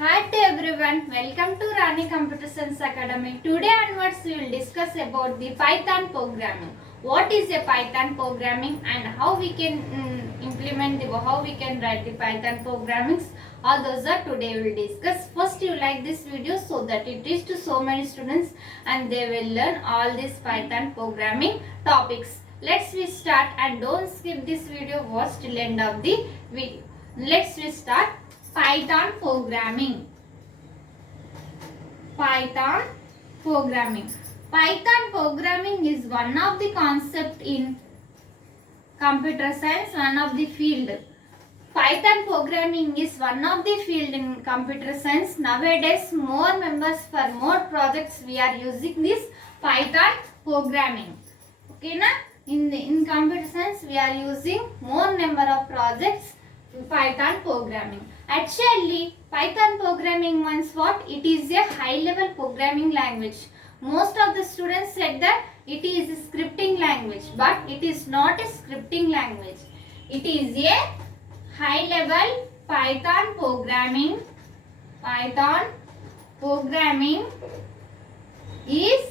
Hi to everyone, welcome to Rani Computer Science Academy. Today onwards we will discuss about the Python programming. What is a Python programming and how we can how we can write the Python programmings. All those are today we will discuss. First you like this video so that it reaches to so many students and they will learn all these Python programming topics. Let's we start and don't skip this video, watch till end of the video. Let's we start. Python programming. Python programming. Python programming is one of the concept in computer science, one of the field. Python programming is one of the field in computer science. Nowadays, more members for more projects we are using this Python programming. Okay, na? In computer science we are using more number of projects Python programming. Actually, Python programming means what? It is a high-level programming language. Most of the students said that it is a scripting language, but it is not a scripting language. It is a high-level Python programming. Python programming is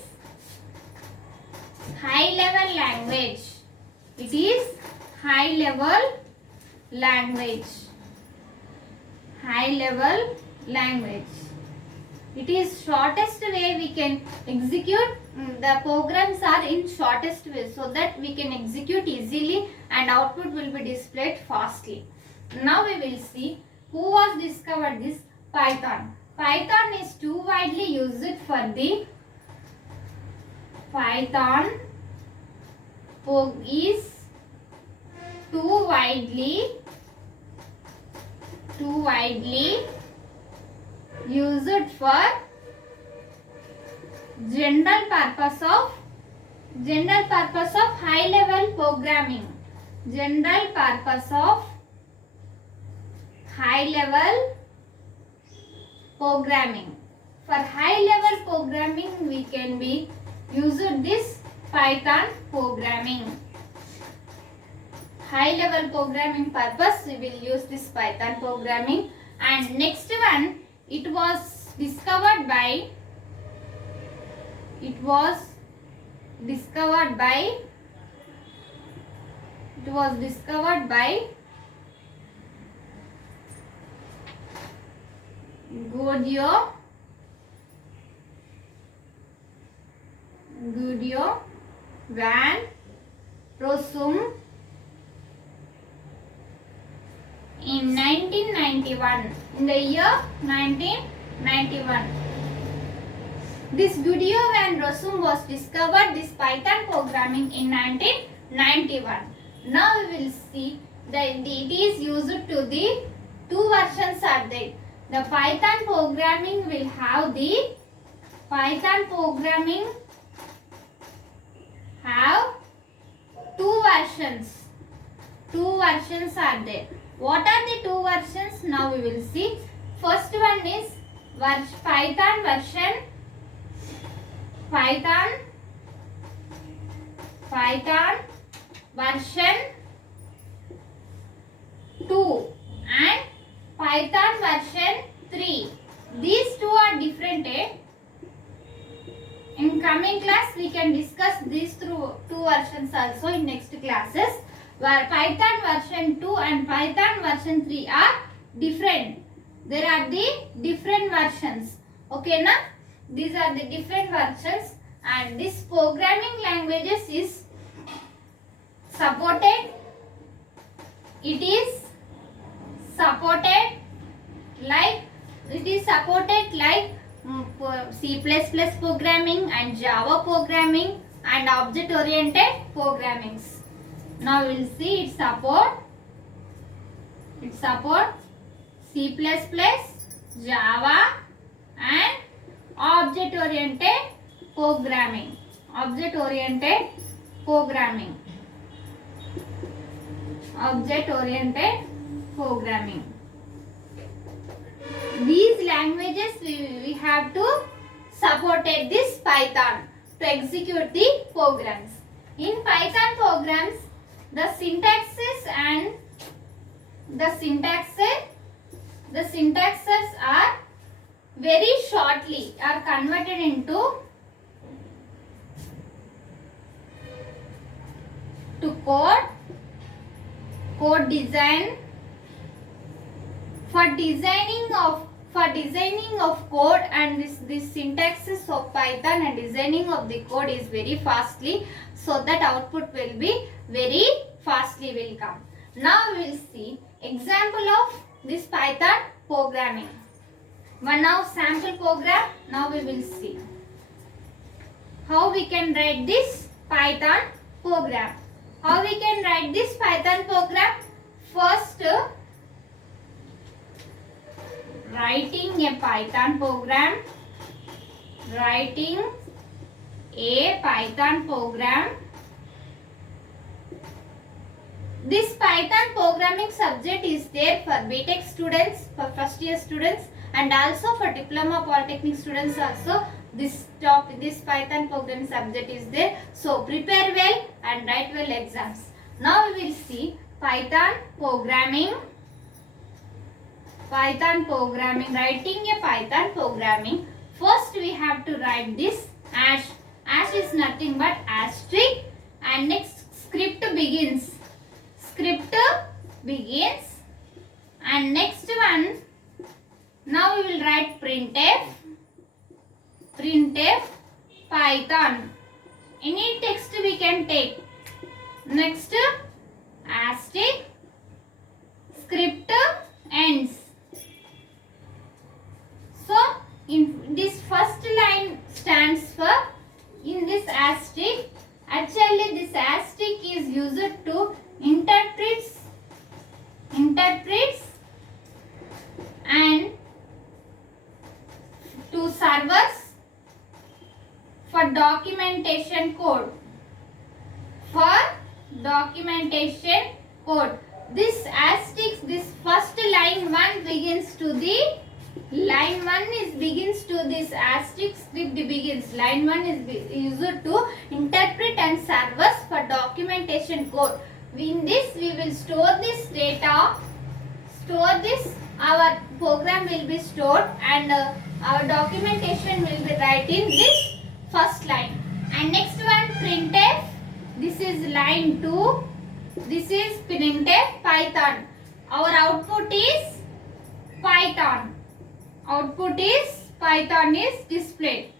high-level language. It is high-level language. High level language. It is shortest way we can execute. The programs are in shortest way so that we can execute easily and output will be displayed fastly. Now we will see who was discovered this Python. Python is too widely used for the Python is too widely used for general purpose of high level programming. General purpose of high level programming. For high level programming we can be used this Python programming. High level programming purpose we will use this Python programming. And next one, it was discovered by Guido van Rossum in 1991. In the year 1991. This Guido van Rossum was discovered this Python programming in 1991. Now we will see that it is used to the two versions are there. The Python programming will have the Python programming have two versions. Two versions are there. What are the two versions? Now we will see. First one is Python version 2 and Python version 3. These two are different. In coming class we can discuss these two versions also in next classes. Where Python version 2 and Python version 3 are different. There are the different versions. Okay, na? These are the different versions and this programming languages is supported. It is supported like C++ programming and Java programming and object oriented programmings. Now we will see it support C++, Java and object oriented programming. These languages we have to support this Python to execute the programs. In Python programs, the syntaxes are very shortly are converted into code design. For designing of code, and this syntaxes of Python and designing of the code is very fastly, so that output will be very fastly will come. Now we will see example of this Python programming. One now sample program. Now we will see how we can write this Python program. How we can write this Python program? First, writing a Python program. Writing a Python program. This Python programming subject is there for B.tech students, for first year students, and also for diploma polytechnic students also. This Python programming subject is there. So prepare well and write well exams. Now we will see Python programming. Writing a Python programming. First we have to write this hash. Hash is nothing but asterisk, and next script begins. And next one, now we will write printf Python. Any text we can take. Next, asterisk, script ends. So in this first line stands for, in this asterisk, actually this asterisk is used to interprets and to servers for documentation code. This asterisk, this first line 1 begins to the line 1 begins to this asterisk script begins. Line 1 is used to interpret and servers for documentation code. In this we will store this data. Our program will be stored, and our documentation will be right in this first line. And next one, printf. This is line 2. This is printf Python. Our output is Python. Python is displayed.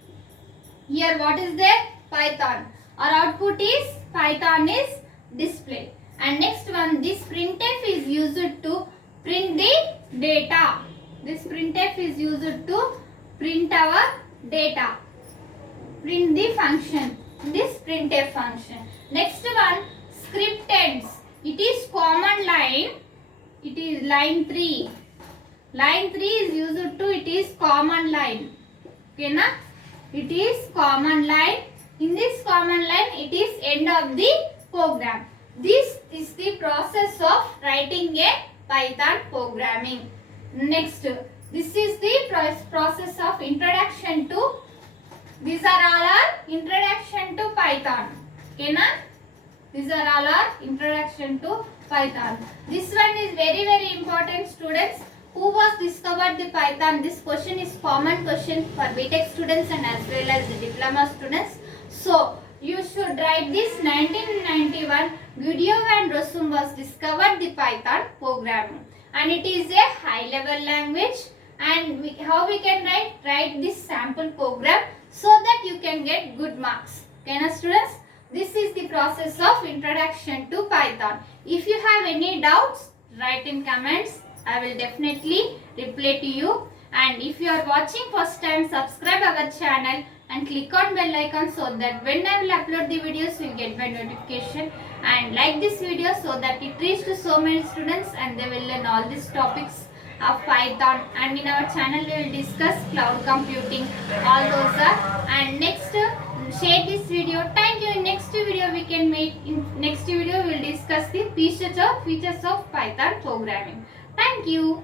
Here what is there? Python. Our output is Python is displayed. And next one, this printf is used to print the data. This printf is used to print our data. Print the function. This printf function. Next one, script ends. It is command line. It is line 3. Line 3 is used to, it is command line. Okay na? It is command line. In this command line, it is end of the program. This is the process of writing a Python programming. Next, this is the process of introduction to. These are all our introduction to Python. Okay na? These are all our introduction to Python. This one is very, very important, students. Who was discovered the Python? This question is common question for B.tech students and as well as the diploma students. So you should write this. 1991 Guido van Rossum was discovered the Python programming, and it is a high level language. And how we can write this sample program so that you can get good marks. Okay na students? This is the process of introduction to Python. If you have any doubts, write in comments. I will definitely reply to you. And if you are watching first time, subscribe our channel and click on bell icon so that when I will upload the videos, you will get my notification. And like this video so that it reaches to so many students and they will learn all these topics of Python. And in our channel we will discuss cloud computing, all those are. And next, share this video. Thank you. In next video we can make. In next video we will discuss the features of Python programming. Thank you.